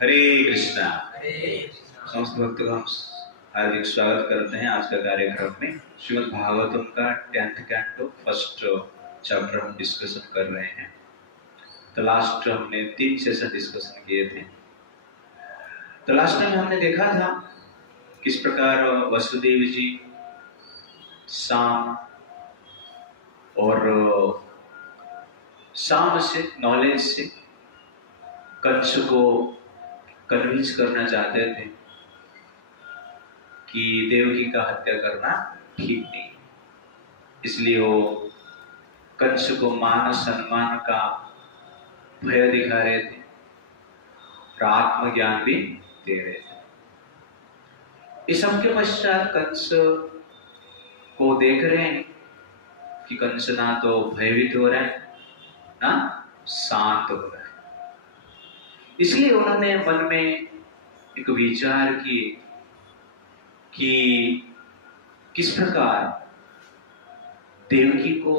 हरे कृष्णा। समस्त भक्तों का हम हार्दिक स्वागत करते हैं आज का कार्यक्रम में। श्रीमद् भागवतम का 10th कैंटो फर्स्ट चैप्टर हम डिस्कशन कर रहे हैं। तो लास्ट हमने 3 सेशन डिस्कशन किए थे। तो लास्ट में हमने देखा था किस प्रकार वसुदेव जी शाम से नॉलेज से कंस को कन्विंस करना चाहते थे कि देवकी का हत्या करना ठीक नहीं, इसलिए वो कंस को मान सम्मान का भय दिखा रहे थे और आत्मज्ञान भी दे रहे थे। इस सब के पश्चात कंस को देख रहे हैं कि कंस ना तो भयभीत हो रहा है ना शांत हो रहा है, इसलिए उन्होंने मन में एक विचार किए कि किस प्रकार देवकी को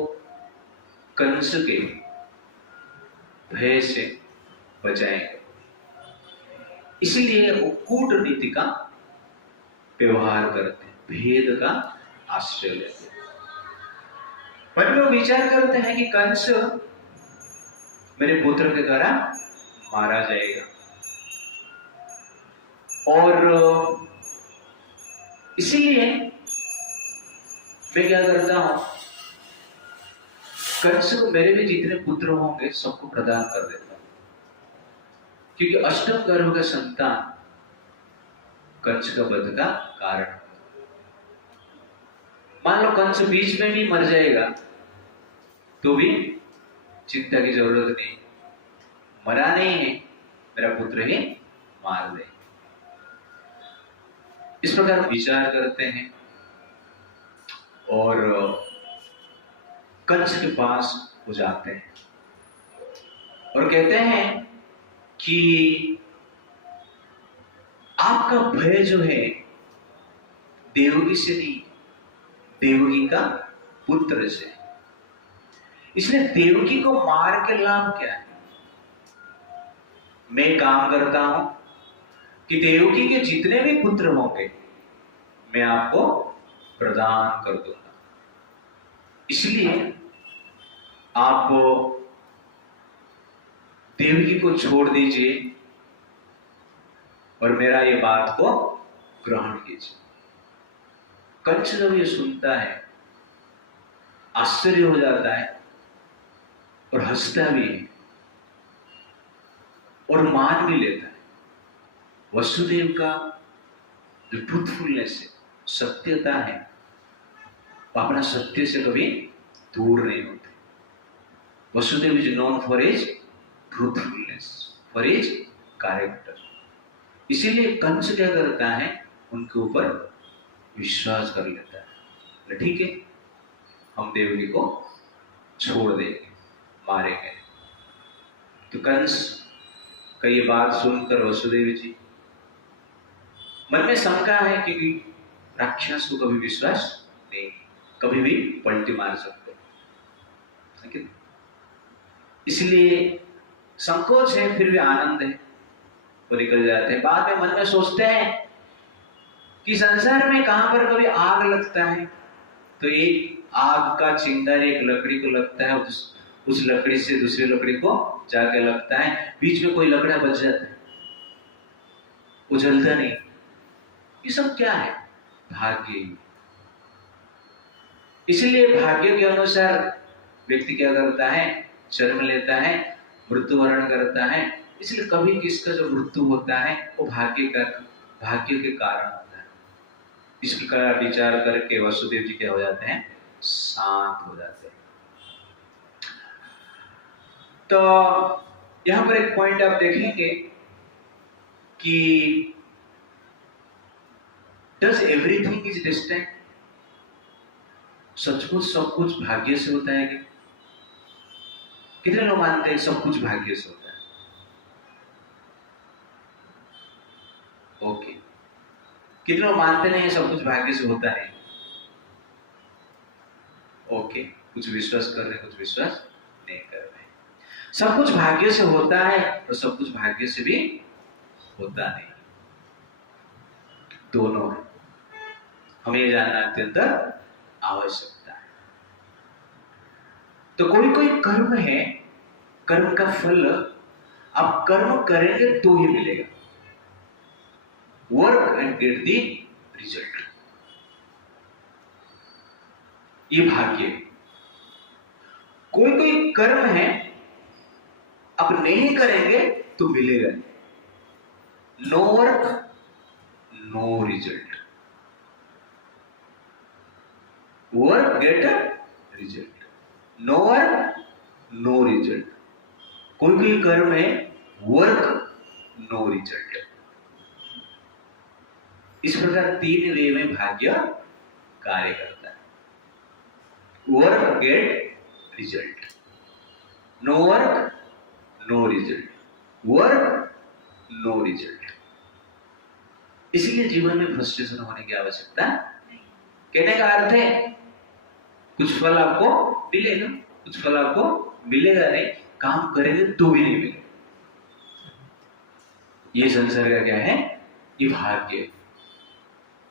कंस के भय से बचाएंगे। इसलिए वो कूटनीति का व्यवहार करते हैं, भेद का आश्रय लेते हैं। मन में विचार करते हैं कि कंस मेरे पुत्र के द्वारा मारा जाएगा और इसीलिए मैं क्या करता हूं, कंस को मेरे भी जितने पुत्र होंगे सबको प्रदान कर देता हूं, क्योंकि अष्टम गर्भ का संतान कंस का वध का कारण। मान लो कंस बीच में भी मर जाएगा तो भी चिंता की जरूरत नहीं, मरा नहीं है, मेरा पुत्र ही मार दे। इस प्रकार विचार करते हैं और कंस के पास हो जाते हैं और कहते हैं कि आपका भय जो है देवकी से नहीं, देवकी का पुत्र से, इसलिए देवकी को मार के लाभ क्या है। मैं काम करता हूं कि देवकी के जितने भी पुत्र होंगे मैं आपको प्रदान कर दूंगा, इसलिए आप देवकी को छोड़ दीजिए और मेरा ये बात को ग्रहण कीजिए। कंस जब ये सुनता है आश्चर्य हो जाता है और हंसता भी है और मान भी लेता है। वसुदेव का जो ट्रूथफुलनेस है, सत्यता है, वो अपना सत्य से कभी दूर नहीं होते। Vasudev is known for his truthfulness, for his character. इसीलिए कंस क्या करता है, उनके ऊपर विश्वास कर लेता है, ठीक है हम देवकी को छोड़ देंगे, मारेंगे। तो कंस का ये बात सुनकर वसुदेव जी मन में शंका है कि राक्षस को कभी विश्वास नहीं, कभी भी पलटी मार सकते, लेकिन इसलिए संकोच है फिर भी आनंद है, वो निकल जाते हैं। बाद में मन में सोचते हैं कि संसार में कहां पर कभी आग लगता है तो एक आग का चिंगारी एक लकड़ी को लगता है, उस लकड़ी से दूसरी लकड़ी को जाके लगता है, बीच में कोई लकड़ा बच जाता है, वो जलता नहीं। ये सब क्या है? भाग्य। इसलिए भाग्य के अनुसार व्यक्ति क्या करता है, जन्म लेता है, मृत्युवरण करता है। इसलिए कभी किसका जो मृत्यु होता है वो भाग्य के कारण होता है। इस प्रकार विचार करके वसुदेव जी क्या हो जाते हैं, शांत हो जाते हैं। तो यहां पर एक पॉइंट आप देखेंगे कि डज एवरीथिंग इज डेस्टिन्ड, सचमुच सब कुछ भाग्य से होता है क्या? कितने लोग मानते हैं सब कुछ भाग्य से होता है? ओके। कितने लोग मानते नहीं सब कुछ भाग्य से होता है? ओके। कुछ विश्वास कर रहे, कुछ विश्वास नहीं कर रहे। सब कुछ भाग्य से होता है और सब कुछ भाग्य से भी होता नहीं, दोनों है। हमें यह जानना अत्यंत आवश्यकता है। तो कोई कोई कर्म है, कर्म का फल आप कर्म करेंगे तो ही मिलेगा। Work and get the result, ये भाग्य। कोई कोई कर्म है आप नहीं करेंगे तो मिलेगा नहीं। No work no result, work get result, no work no result. कोई कोई कर्म है वर्क नो रिजल्ट। इस प्रकार तीन वे में भाग्य कार्य करता है। Work get result, no work no result, work no result. इसलिए जीवन में फ्रस्ट्रेशन होने की आवश्यकता नहीं। कहने का अर्थ है कुछ फल आपको मिलेगा, कुछ फल आपको मिलेगा नहीं, काम करेंगे तो भी नहीं मिलेगा। ये संसार का क्या है? ये भाग्य है।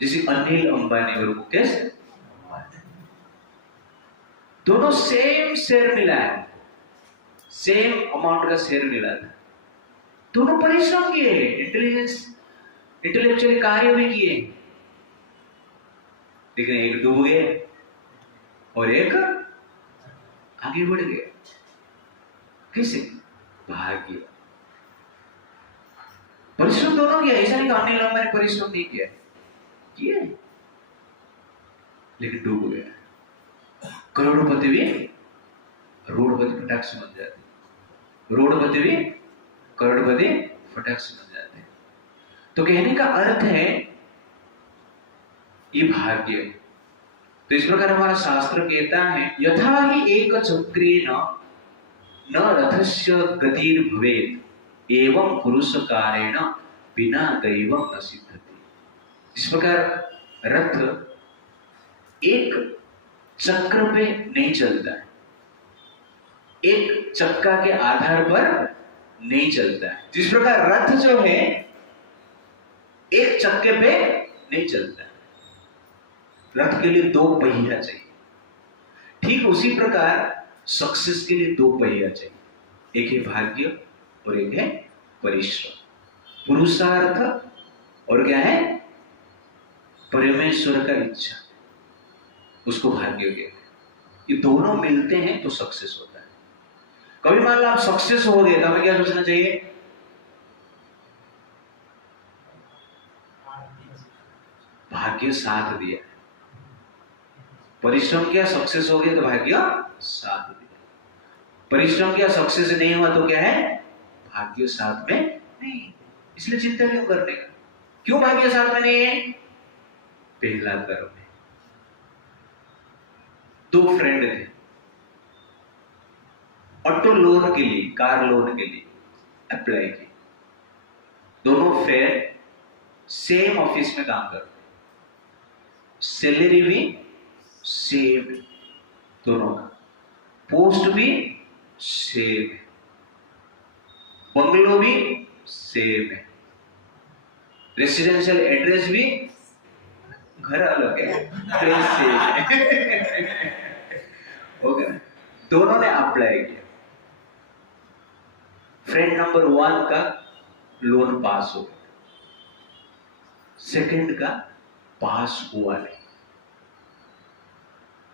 जैसे अनिल अंबानी और मुकेश दोनों सेम शेयर मिला है, सेम अमाउंट का शेयर मिला था। दोनों परिश्रम किए, इंटेलेक्चुअल कार्य भी किए, लेकिन एक डूब गया और एक आगे बढ़ गया। कैसे? भाग्य। परिश्रम दोनों किया, ऐसा नहीं कि अनिल अंबानी परिश्रम नहीं किया, किया लेकिन डूब गया। करोड़पति भी रोडपति फटाक से बन जाते, रोडपति भी करोड़पति फटाक से बन जाते। तो कहने का अर्थ है ये भाग्य। तो इस प्रकार हमारा शास्त्र कहता है यथा ही एक चक्रेण न रथस्य गतिर् भवेत् एवं पुरुष कारेण बिना दैवं न सिद्ध्यति। इस प्रकार रथ एक चक्र पे नहीं चलता है, एक चक्का के आधार पर नहीं चलता है। जिस प्रकार रथ जो है एक चक्के पे नहीं चलता है, रथ के लिए दो पहिया चाहिए। ठीक उसी प्रकार सक्सेस के लिए दो पहिया चाहिए, एक है भाग्य और एक है परिश्रम, पुरुषार्थ और क्या है? परमेश्वर का इच्छा, उसको भाग्य कहते हैं। ये दोनों मिलते हैं तो सक्सेस होता है। कभी मान लो आप सक्सेस हो गए तो हमें क्या सोचना चाहिए? भाग्य साथ दिया। परिश्रम किया, सक्सेस हो गया तो भाग्य साथ दिया। परिश्रम किया, सक्सेस नहीं हुआ तो क्या है? भाग्य साथ में नहीं। इसलिए चिंता क्यों करने का? क्यों भाग्य साथ में नहीं है? पहला कर्म है। दो फ्रेंड थे, ऑटो लोन के लिए, कार लोन के लिए अप्लाई किए। दोनों फ्रेंड सेम ऑफिस में काम करते, सैलरी भी सेम है दोनों का, पोस्ट भी सेम है, बंगलो भी सेम है, रेसिडेंशियल एड्रेस भी, घर अलग है, एड्रेस सेम है। ओके, दोनों ने अप्लाई किया। फ्रेंड नंबर 1 का लोन पास हो गया, सेकंड का पास हुआ नहीं।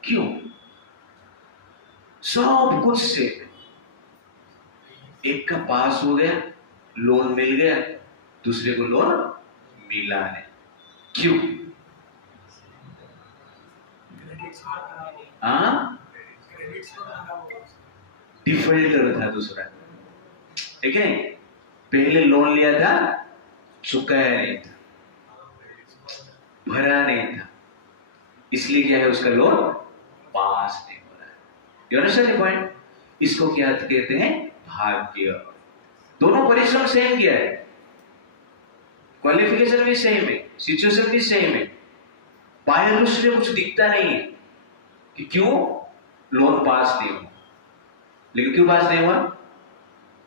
क्यों? सब कुछ से एक का पास हो गया, लोन मिल गया, दूसरे को लोन मिला नहीं। क्यों? डिफॉल्टर था दूसरा, ठीक है? पहले लोन लिया था, चुकाया नहीं था, भरा नहीं था, इसलिए क्या है? उसका लोन पास नहीं हो रहा है। You understand the point? इसको क्या कहते हैं? भाग्य। दोनों परिश्रम सेम किया है, क्वालिफिकेशन भी सेम है, सिचुएशन भी सेम है, बाहर दृष्टि से कुछ दिखता नहीं है कि क्यों लोन पास नहीं हुआ। लेकिन क्यों पास नहीं हुआ?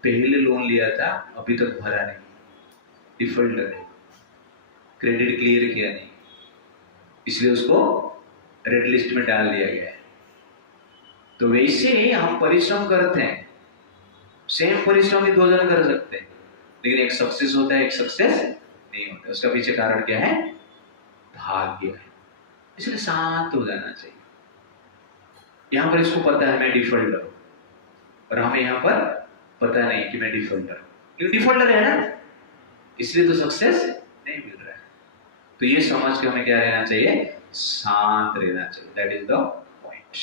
पहले लोन लिया था, अभी तक भरा नहीं। डिफॉल्टर है, क्रेडिट क्लियर किया नहीं, इसलिए उसको रेड लिस्ट में डाल दिया गया है। तो वैसे ही हम परिश्रम करते हैं, सेम परिश्रम ही 2 जन कर सकते हैं, लेकिन एक सक्सेस होता है, एक सक्सेस नहीं होता। उसका पीछे कारण क्या है? भाग्य है। इसलिए शांत हो जाना चाहिए। यहां पर इसको पता है मैं डिफॉल्टर हूं, और हमें यहां पर पता नहीं कि मैं डिफॉल्टर हूं, लेकिन डिफॉल्टर है ना, इसलिए तो सक्सेस नहीं मिल रहा है। तो ये समझ के हमें क्या रहना चाहिए? शांत रहना चाहिए। That is the point.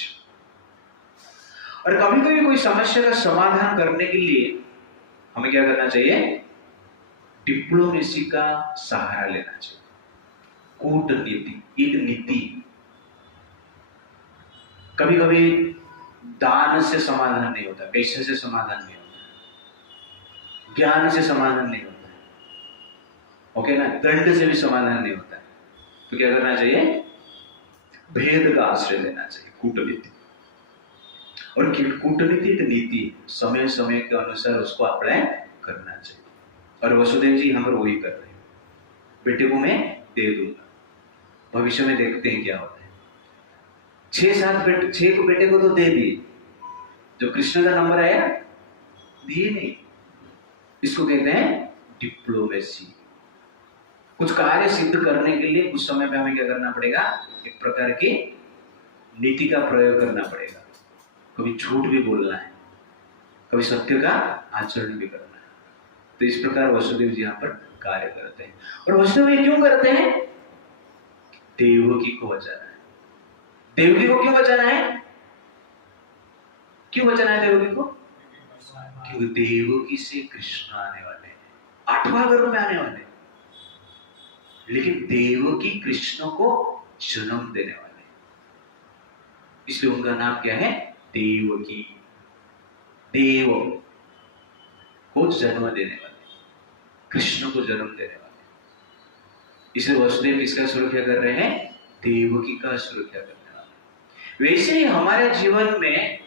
और कभी कभी कोई समस्या का समाधान करने के लिए हमें क्या करना चाहिए? डिप्लोमेसी का सहारा लेना चाहिए। कूटनीति, एक नीति। कभी कभी दान से समाधान नहीं होता, पैसे से समाधान नहीं होता, ज्ञान से समाधान नहीं होता, ओके ना, दंड से भी समाधान नहीं होता है। तो क्या करना चाहिए? भेद का आश्रय लेना चाहिए, कूटनीति। और कूटनीति एक नीति, समय समय के अनुसार उसको अप्लाई करना चाहिए। और वसुदेव जी यहाँ पर वही कर रहे हैं। बेटे को मैं दे दूंगा, भविष्य में देखते हैं क्या होता है। 6 बेटे को तो दे दिए, जो कृष्ण का नंबर आया दिए नहीं। इसको कहते हैं डिप्लोमेसी। कुछ कार्य सिद्ध करने के लिए कुछ समय में हमें क्या करना पड़ेगा? एक प्रकार की नीति का प्रयोग करना पड़ेगा। कभी झूठ भी बोलना है, कभी सत्य का आचरण भी करना है। तो इस प्रकार वसुदेव जी यहाँ पर कार्य करते हैं। और वसुदेव ये क्यों करते हैं? देवकी को बचाना है। देवकी को क्यों बचाना है? क्यों बचाना है देवकी को? क्योंकि देवकी से कृष्ण आने वाले हैं, 8वां गर्भ में आने वाले हैं। लेकिन देवकी कृष्ण को जन्म देने वाले हैं, इसलिए उनका नाम क्या है? देवकी। देव को जन्म देने वाले, कृष्ण को जन्म देने वाले। इसलिए वसुदेव किसका सुरक्षा कर रहे हैं? देवकी का सुरक्षा करने वाले। वैसे ही हमारे जीवन में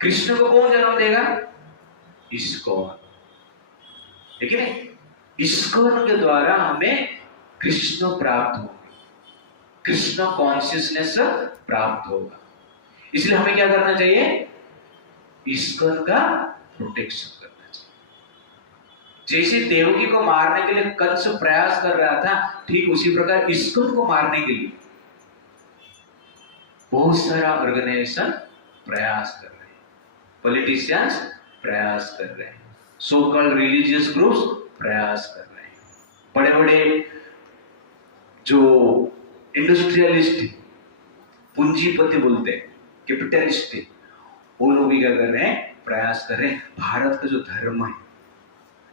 कृष्ण को कौन जन्म देगा? इस्कॉन, ठीक है? इस्कॉन के द्वारा हमें कृष्ण प्राप्त होगा, कृष्ण कॉन्शियसनेस प्राप्त होगा। इसलिए हमें क्या करना चाहिए? इस्कॉन का प्रोटेक्शन करना चाहिए। जैसे देवकी को मारने के लिए कंस प्रयास कर रहा था, ठीक उसी प्रकार इस्कॉन को मारने के लिए बहुत सारा ऑर्गेनाइजेशन प्रयास कर रहे हैं, पॉलिटिशियंस प्रयास कर रहे हैं, सो कॉल्ड रिलीजियस ग्रुप्स प्रयास कर रहे हैं, बड़े बड़े जो इंडस्ट्रियलिस्ट, पूंजीपति बोलते हैं, कैपिटलिस्ट, वो लोग भी क्या कर रहे हैं? प्रयास कर रहे हैं भारत का जो धर्म है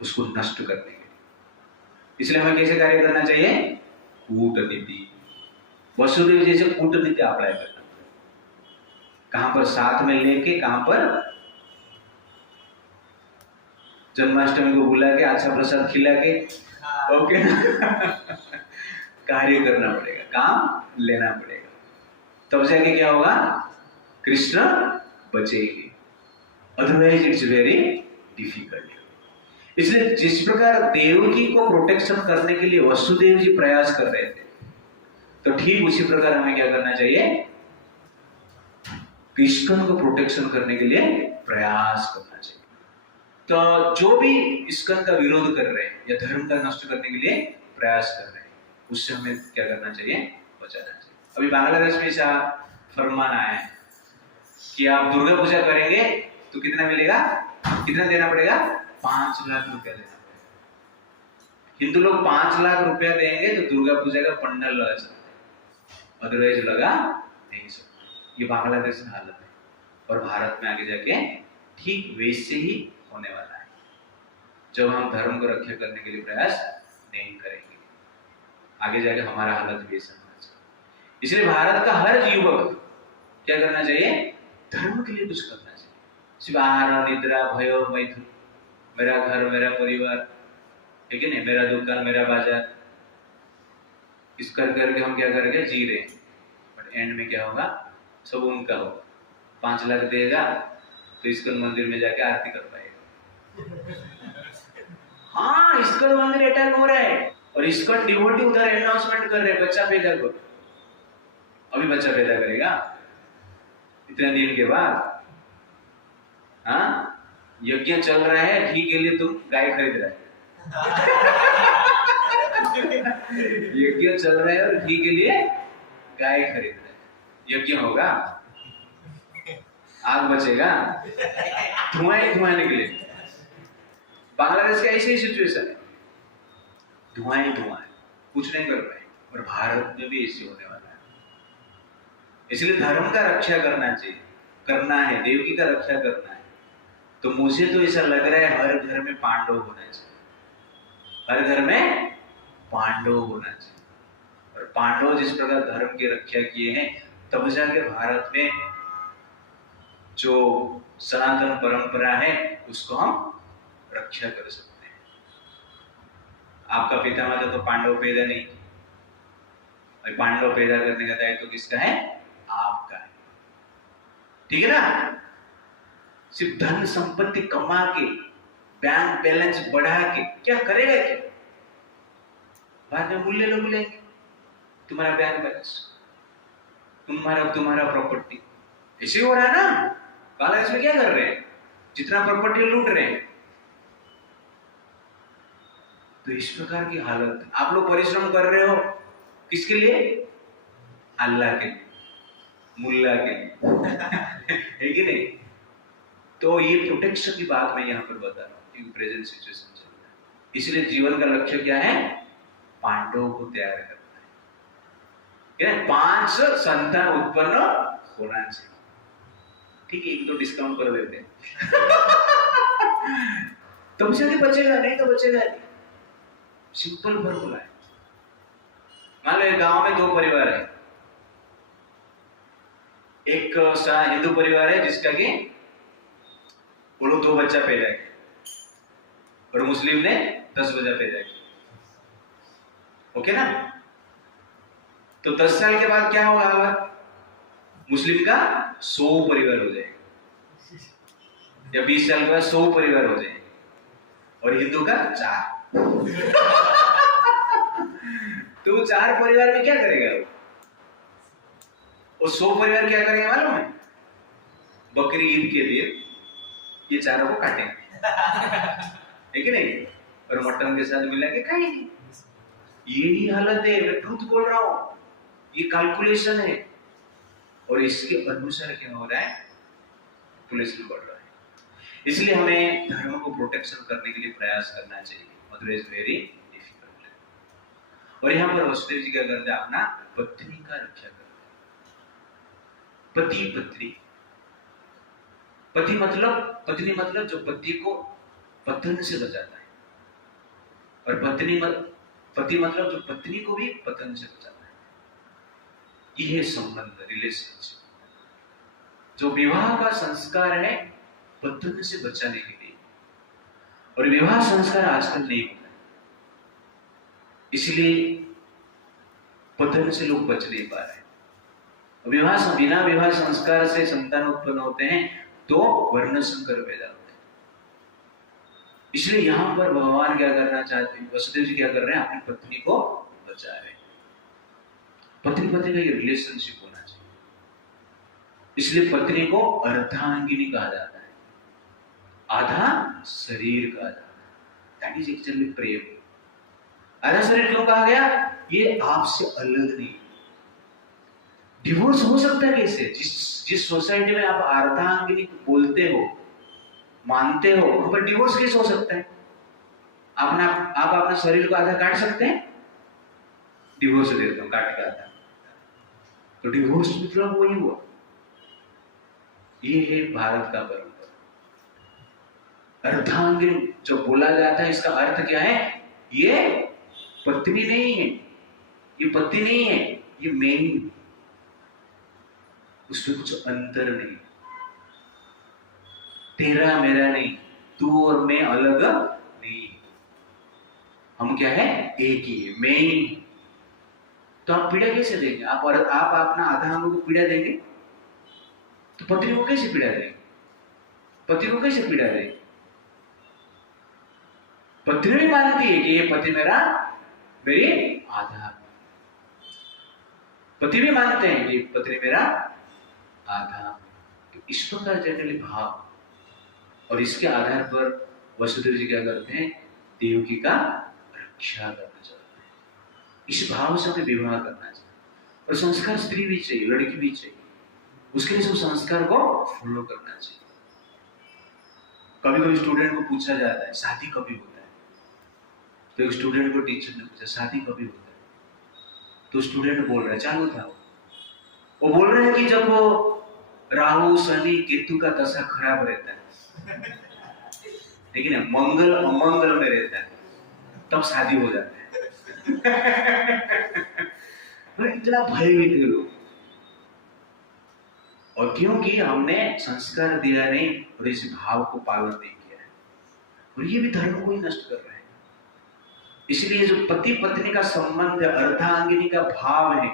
उसको नष्ट करने के लिए। इसलिए हमें कैसे कार्य करना चाहिए? कूटनीति। वसुदेव जैसे कूटनीति अप्लाई करना, कहां पर साथ में लेके, कहां पर जन्माष्टमी को बुला के अच्छा प्रसाद खिला के, ओके कार्य करना पड़ेगा, काम लेना पड़ेगा, तब जाके क्या होगा? कृष्ण बचेगी, अदरवाइज इट्स वेरी डिफिकल्ट। इसलिए जिस प्रकार देवकी को प्रोटेक्शन करने के लिए वसुदेव जी प्रयास कर रहे थे, तो ठीक उसी प्रकार हमें क्या करना चाहिए? कृष्ण को प्रोटेक्शन करने के लिए प्रयास करना चाहिए। तो जो भी इस्कॉन का विरोध कर रहे हैं या धर्म का नष्ट करने के लिए प्रयास कर रहे हैं, उससे हमें क्या करना चाहिए? बचाना चाहिए। अभी बांग्लादेश में ऐसा फरमान आया है कि आप दुर्गा पूजा करेंगे तो कितना मिलेगा? कितना देना पड़ेगा? 5 लाख रुपया देना पड़ेगा। हिंदू लोग 5 लाख रुपया देंगे तो दुर्गा पूजा का पंडाल लगा सकते हैं, अदरवाइज लगा नहीं सकते। ये बांग्लादेश में हालत है, और भारत में आगे जाके ठीक वैसे ही होने वाला है, जब हम धर्म को रक्षा करने के लिए प्रयास नहीं करेंगे। आगे जाके हमारा हालत भी ऐसा होना चाहिए। इसलिए भारत का हर युवक क्या करना चाहिए? धर्म के लिए कुछ करना चाहिए। सिर्फ आहार निद्रा भय मैथुन, मेरा घर मेरा परिवार, ठीक है ना, मेरा दुकान मेरा बाजार, इस करके हम क्या करेंगे? जी रहे हैं, बट एंड में क्या होगा? सब उनका होगा। 5 लाख देगा तो इस्कॉन मंदिर में जाके आरती कर पाएगा। हाँ, इस्कॉन मंदिर अटैक हो रहा है और इस्कॉन डिवोटी उधर अनाउंसमेंट कर रहे हैं, बच्चा पैदा करो। अभी बच्चा पैदा करेगा इतने दिन के बाद। हाँ, यज्ञ चल रहा है, घी के लिए तुम गाय खरीद रहे यज्ञ चल रहा है और घी के लिए गाय खरीद रहे। यज्ञ होगा, आग बचेगा, धुआं ही धुआं निकले। बांग्लादेश का ऐसी ही सिचुएशन है, धुआं ही धुआं है, कुछ नहीं कर पाए। और भारत में भी ऐसे होने वाला है। इसलिए धर्म का रक्षा करना चाहिए, करना है, देवकी का रक्षा करना है। तो मुझे तो ऐसा लग रहा है हर घर में पांडव होना चाहिए, हर घर में पांडव होना चाहिए। और पांडव जिस प्रकार धर्म की रक्षा किए हैं, तब जाके भारत में जो सनातन परंपरा है उसको हम रक्षा कर सकते हैं। आपका पिता माता तो पांडव पैदा नहीं किए, पांडव पैदा करने का दायित्व तो किसका है? आपका है। ठीक है ना? सिर्फ धन संपत्ति कमा के, बैंक बैलेंस बढ़ा के क्या करेगा? क्या बाद में मूल्य लोग लेंगे तुम्हारा बैंक बैलेंस, तुम्हारा प्रॉपर्टी। ऐसे हो रहा है ना? बांग्लादेश में क्या कर रहे हैं? जितना प्रॉपर्टी लूट रहे हैं। तो इस प्रकार की हालत। आप लोग परिश्रम कर रहे हो किसके लिए? अल्लाह के लिए, मुल्ला के लिए है कि नहीं? तो ये प्रोटेक्शन की बात मैं यहाँ पर बता रहा हूँ, क्योंकि प्रेजेंट सिचुएशन चल रहा है। इसलिए जीवन का लक्ष्य क्या है? पांडवों को तैयार करना है। 5 संतान उत्पन्न होना चाहिए। ठीक है, 1-2 डिस्काउंट कर देते हैं तब से बचेगा, नहीं तो बचेगा नहीं। सिंपल फॉर्मूला है। मान लो गांव में 2 परिवार है, एक हिंदू परिवार है जिसका कि वो लोग 2 बच्चा पैदा किया, और मुस्लिम ने 10 बच्चा पैदा किया। ओके ना? तो 10 साल के बाद क्या होगा? मुस्लिम का 100 परिवार हो जाएगा, या 20 साल के बाद 100 परिवार हो जाएंगे, और हिंदू का 4 तो 4 परिवार में क्या करेगा? वो 100 परिवार क्या करेंगे मालूम है? बकरी ईद के दिन ये चारों को काटेंगे है कि नहीं? और मटन के साथ मिला के खाएंगे। यही हालत है, मैं ट्रूथ बोल रहा हूं, ये कैलकुलेशन है। और इसके अनुसार क्या हो रहा है? पॉपुलेशन बढ़ रहा है। इसलिए हमें धर्म को प्रोटेक्शन करने के लिए प्रयास करना चाहिए। Otherwise very difficult. और यहाँ पर वसुदेव जी क्या करते हैं? अपना पत्नी का रक्षा करते हैं। पति पत्नी, पत्नी मतलब जो पति को पतन से बचाता है, और पति मतलब जो पत्नी को भी पतन से बचाता है। यह संबंध, रिलेशनशिप। जो विवाह का संस्कार है पतन से बचाने के लिए, और विवाह संस्कार आजकल नहीं होता है, इसलिए पतन से लोग बच नहीं पा रहे। बिना विवाह संस्कार से संतान उत्पन्न होते हैं तो वर्ण संकर पैदा होते हैं। इसलिए यहां पर भगवान क्या करना चाहते हैं? वसुदेव जी क्या कर रहे हैं? अपनी पत्नी को बचा रहे हैं। पत्नी का ये रिलेशनशिप होना चाहिए। इसलिए पत्नी को अर्धांगिनी कहा जाता है, आधा शरीर कहा जाता है। दैट इज एक्चुअली प्रेम। आधा शरीर क्यों कहा गया? ये आपसे अलग नहीं। डिवोर्स हो सकता है कैसे? जिस सोसाइटी में आप अर्धांगिनी बोलते हो, मानते हो, वहां पर डिवोर्स कैसे हो सकता है? आप अपना शरीर को आधा काट सकते हैं? डिवोर्स देते हो, काट के आधा। तो डिवोर्स मतलब वही हुआ। ये है भारत का परंपरा। अर्धांगिनी जो बोला जाता है, इसका अर्थ क्या है? ये पत्नी नहीं है, ये पति नहीं है, ये मैं, उसमें कुछ अंतर नहीं। तेरा मेरा नहीं, तू और मैं अलग नहीं, हम क्या है? एक ही है, मैं ही। तो आप पीड़ा कैसे देंगे? आप अपना आधा अंग को पीड़ा देंगे तो पत्नी को कैसे पीड़ा देंगे? पति को कैसे पीड़ा देंगे? पत्नी भी मानती है कि ये पति मेरी आधार, पति भी मानते हैं कि पत्नी मेरा आधार। तो इस प्रकार जनरली भाव, और इसके आधार पर वसुदेव जी क्या करते हैं, देवकी का रक्षा करना चाहते हैं। इस भाव से हमें विवाह करना चाहिए। और संस्कार स्त्री भी चाहिए, लड़की भी चाहिए, उसके लिए सब संस्कार को फॉलो करना चाहिए। कभी कभी स्टूडेंट को पूछा जाता है शादी कभी होता है, तो एक स्टूडेंट को टीचर ने पूछा शादी कभी होता है, तो स्टूडेंट बोल रहा है, चालू था वो बोल रहे हैं कि जब वो राहु शनि केतु का दशा खराब रहता है, लेकिन मंगल अमंगल में रहता है, तब शादी हो जाता है। इतना भयभीत है लोग, और क्योंकि हमने संस्कार दिया नहीं और इस भाव को पालन नहीं किया है, और ये भी धर्म को ही नष्ट कर रहे हैं। इसलिए जो पति पत्नी का संबंध, अर्धांगिनी का भाव है,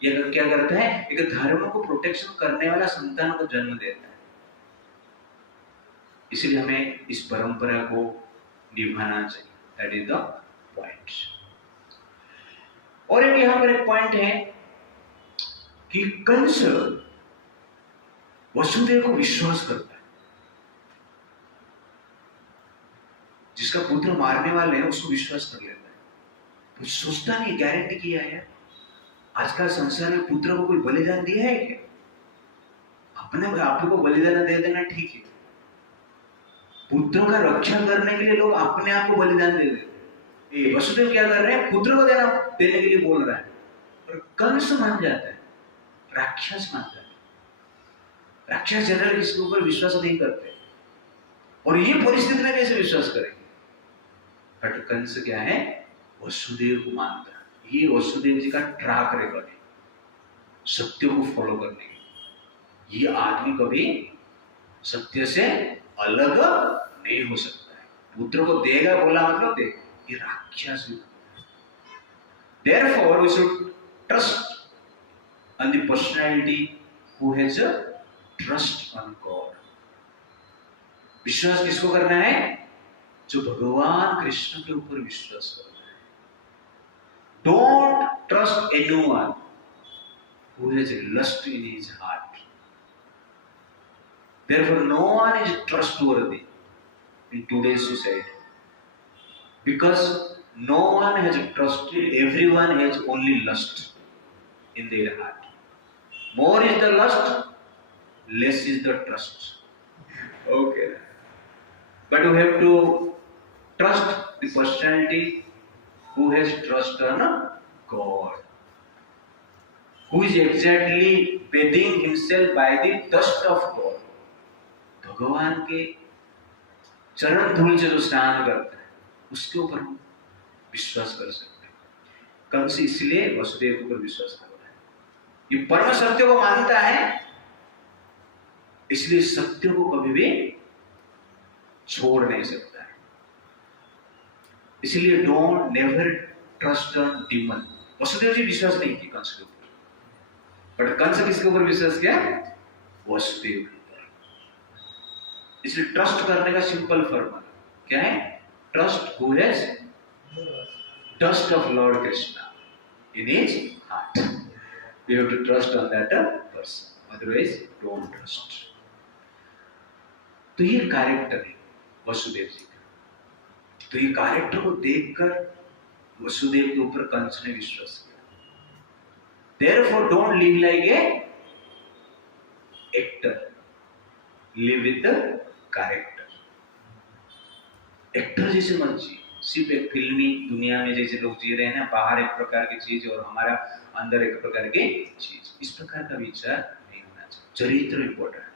ये क्या करता है, एक धर्म को प्रोटेक्शन करने वाला संतान को जन्म देता है। इसलिए हमें इस परंपरा को निभाना चाहिए। That is the point. और एक यहां पर एक पॉइंट है कि कंस वसुदेव को विश्वास करता है। जिसका पुत्र मारने वाले हैं उसको विश्वास कर लेता है, तो सोचता नहीं, गारंटी किया है। आज का संसार में पुत्र को कोई बलिदान दिया है क्या? अपने आप को बलिदान दे देना ठीक है, पुत्रों का रक्षा करने के लिए लोग अपने आप को बलिदान दे देते हैं। वसुदेव क्या कर रहे हैं, पुत्र को देने के लिए बोल रहा है, और कंस मान जाता है, राक्षस मानता है। राक्षस जनरल इसके ऊपर विश्वास नहीं करते, और ये परिस्थिति में कैसे विश्वास करेंगे? बट कंस क्या है, वसुदेव को मानता है। ये वसुदेव जी का ट्रैक रिकॉर्ड है सत्य को फॉलो करने की। ये आदमी कभी सत्य से अलग नहीं हो सकता है। पुत्र को देगा बोला मतलब देगा, ये राक्षस है। Therefore, we should trust on the personality who has a trust on God. विश्वास किसको करना है? जो भगवान कृष्ण के ऊपर विश्वास करना है। Don't trust anyone who has lust in his heart. Therefore, no one is trustworthy in today's society, because no one has trusted. Everyone has only lust in their heart. More is the lust, less is the trust. Okay. But you have to trust the personality who has trust on God, who is exactly bathing himself by the dust of God. भगवान के चरण धूल से जो स्नान करता है, उसके ऊपर हम विश्वास कर सकते हैं। कंस इसलिए वसुदेव के ऊपर विश्वास कर रहा है, ये परम सत्य को मानता है, इसलिए सत्य को कभी भी छोड़ नहीं सकता है। इसलिए don't never trust on demon. Vasudev ji विश्वास नहीं की कंस के ऊपर, बट कंस किसके ऊपर विश्वास किया? वसुदेव के ऊपर। इसलिए ट्रस्ट करने का सिंपल फॉर्मूला क्या है? Trust who has dust of Lord Krishna in his heart. You have to trust on that person, otherwise don't trust. तो ये कैरेक्टर है वसुदेव जी का। तो ये कैरेक्टर को देखकर वसुदेव के ऊपर कंस ने विश्वास किया। Therefore don't live like a actor, live with the character. Actor जैसे मत जी, सिर्फ एक फिल्मी दुनिया में जैसे लोग जी रहे हैं ना, बाहर एक प्रकार की चीज और हमारा अंदर एक प्रकार की चीज, इस प्रकार का विचार नहीं होना चाहिए। चरित्र इंपॉर्टेंट है,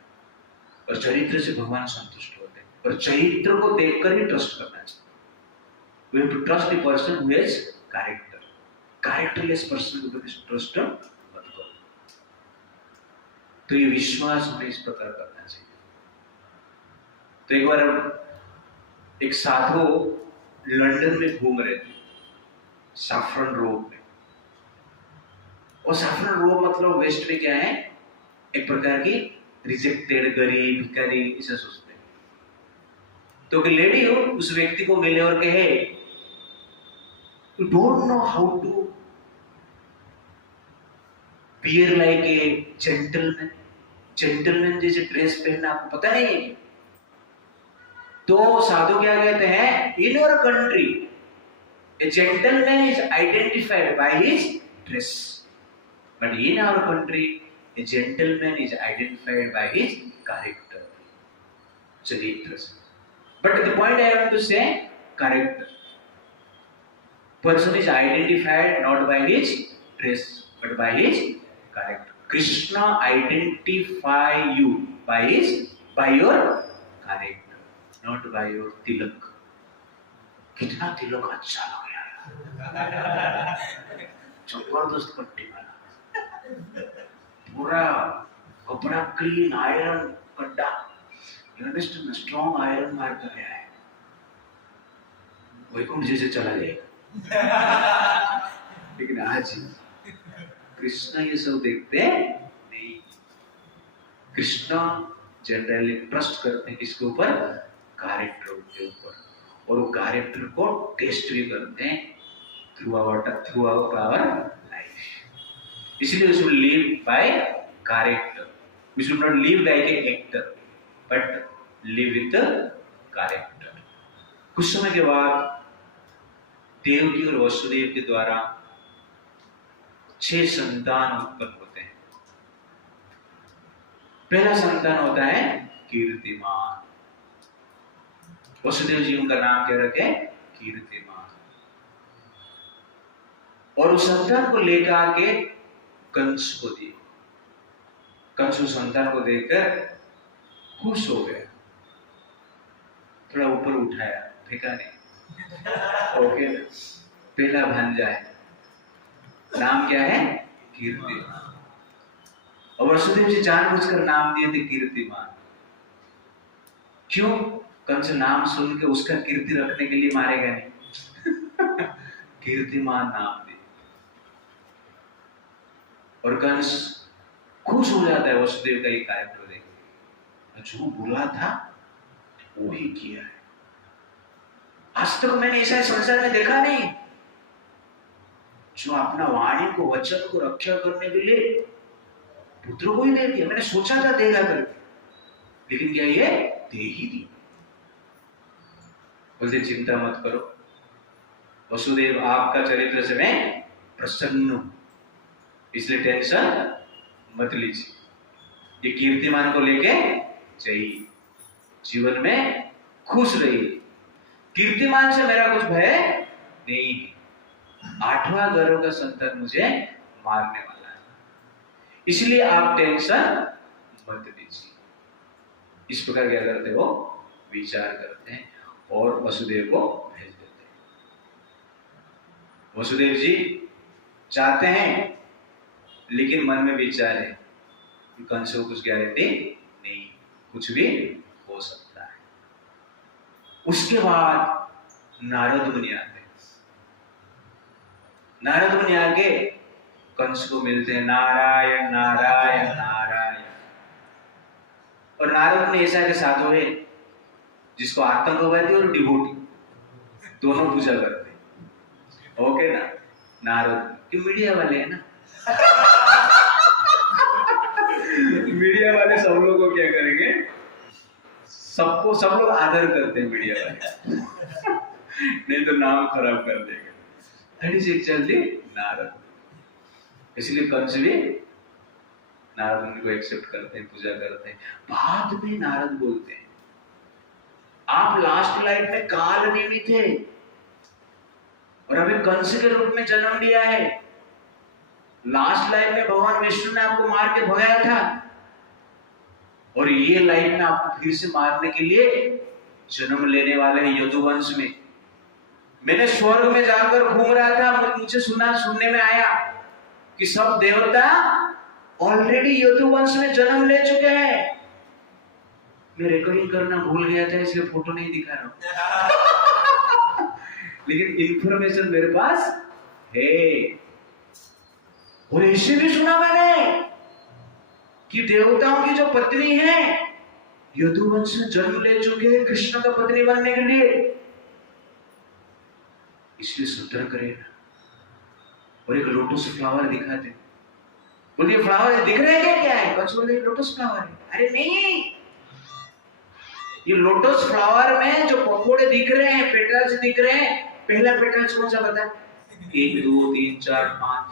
और चरित्र से भगवान संतुष्ट होते हैं, और चरित्र को देखकर ही ट्रस्ट करना चाहिए। We have to trust the person who has character. Characterless person को ट्रस्ट मत करो। तो ये विश्वास हमें इस प्रकार करना चाहिए। तो एक बार एक साधु लंदन में घूम रहे थे, सैफरन रोड में। और सैफरन रोड मतलब वेस्ट में क्या है, एक प्रकार की रिजेक्टेड, गरीब, भिखारी, इसे सोचते हैं। तो कि लेडी उस व्यक्ति को मिले और कहे, you don't know how to bear like a gentleman, gentleman जैसे ड्रेस पहनना आपको पता नहीं। तो साधु क्या कहते हैं, in your country a gentleman is identified by his dress, but in our country a gentleman is identified by his character. चलिए dress, but the point I want to say, character, person is identified not by his dress but by his character. Krishna identify you by your character, not by your tilak. कितना तिलक अच्छा लग गया, जबरदस्त पट्टी वाला, पूरा कपड़ा क्लीन आयरन कड्डा, स्ट्रॉन्ग आयरन मार कर गया है, वैकुंठ जैसे चला जाएगा। लेकिन आज कृष्ण ये सब देखते नहीं। कृष्ण जनरली ट्रस्ट करते हैं किसके ऊपर, कैरेक्टर के ऊपर, और वो कैरेक्टर को टेस्ट भी करते हैं थ्रू आवर लाइफ। इसलिए we should live by character, we should not live like a actor but live with character. कुछ समय के बाद देवकी और वसुदेव के द्वारा 6 संतान उत्पन्न होते हैं। पहला संतान होता है कीर्तिमान, वसुदेव जी उनका नाम क्या रखे, कीर्तिमान। और उस संतान को लेकर आके कंस को दिए। कंस उस संतान को देखकर खुश हो गया, थोड़ा ऊपर उठाया, फेंका नहीं। ओके, पहला भांजा है, नाम क्या है, कीर्तिमान। और वसुदेव जी जानबूझकर नाम दिए थे कीर्तिमान। क्यों? कंस नाम सुन के उसका कीर्ति रखने के लिए मारेगा नहीं। कीर्तिमान नाम दिए, और कंस खुश हो जाता है वसुदेव का ये कैरेक्टर देख, जो बोला था वही किया है। आज तक मैंने ऐसा संसार में देखा नहीं, जो अपना वाणी को, वचन को रक्षा करने के लिए पुत्र को ही दे दिया। मैंने सोचा था देगा करके, लेकिन क्या ये दे ही दिया। बोलते चिंता मत करो वसुदेव, आपका चरित्र से मैं प्रसन्न हूं, इसलिए टेंशन मत लीजिए। ये कीर्तिमान को लेके चाहिए, जीवन में खुश रहिए। कीर्तिमान से मेरा कुछ भय नहीं है, 8वां गर्भ का संतान मुझे मारने वाला है, इसलिए आप टेंशन मत लीजिए। इस प्रकार क्या करते हो, विचार करते हैं और वसुदेव को भेज देते हैं। वसुदेव जी चाहते हैं, लेकिन मन में विचार है कि कंस को कुछ गारंटी नहीं, कुछ भी हो सकता है। उसके बाद नारद मुनि आते हैं। नारद मुनि आके कंस को मिलते हैं, नारायण नारायण नारायण। और नारद मुनि ऐसा के साथ हुए जिसको आतंकवादी और डिवोटी दोनों पूजा करते हैं। ओके ना, नारद क्यों, मीडिया वाले हैं ना। मीडिया वाले सब लोग को क्या करेंगे, सबको सब लोग आदर करते हैं मीडिया वाले। नहीं तो नाम खराब कर देंगे। थोड़ी सी चलती नारद, इसलिए कंस भी नारद मुनि को एक्सेप्ट करते हैं, पूजा करते हैं। बाद में नारद बोलते हैं, आप लास्ट लाइफ में काल नेमी थे और अभी कंस के रूप में जन्म लिया है। लास्ट लाइफ में भगवान विष्णु ने आपको मार के भगाया था, और ये लाइफ में आपको फिर से मारने के लिए जन्म लेने वाले हैं यदुवंश में। मैंने स्वर्ग में जाकर घूम रहा था, मुझे सुनने में आया कि सब देवता ऑलरेडी यदुवंश में जन्म ले चुके हैं। मैं रिकॉर्डिंग करना भूल गया था, इसलिए फोटो नहीं दिखा रहा हूं। लेकिन इंफॉर्मेशन मेरे पास है। और ऐसे भी सुना मैंने कि देवताओं की जो पत्नी है यदुवंश में जन्म ले चुके हैं कृष्ण का पत्नी बनने के लिए, इसलिए सतर्क रहेगा। और एक लोटस फ्लावर दिखाते, बोलिए फ्लावर दिख रहे हैं क्या है? बस बोले लोटस फ्लावर है। अरे नहीं, ये लोटस फ्लावर में जो पकोड़े दिख रहे हैं, पेटल्स दिख रहे हैं, पहला पेटल्स कौन सा पता? 1 2 3 4 5,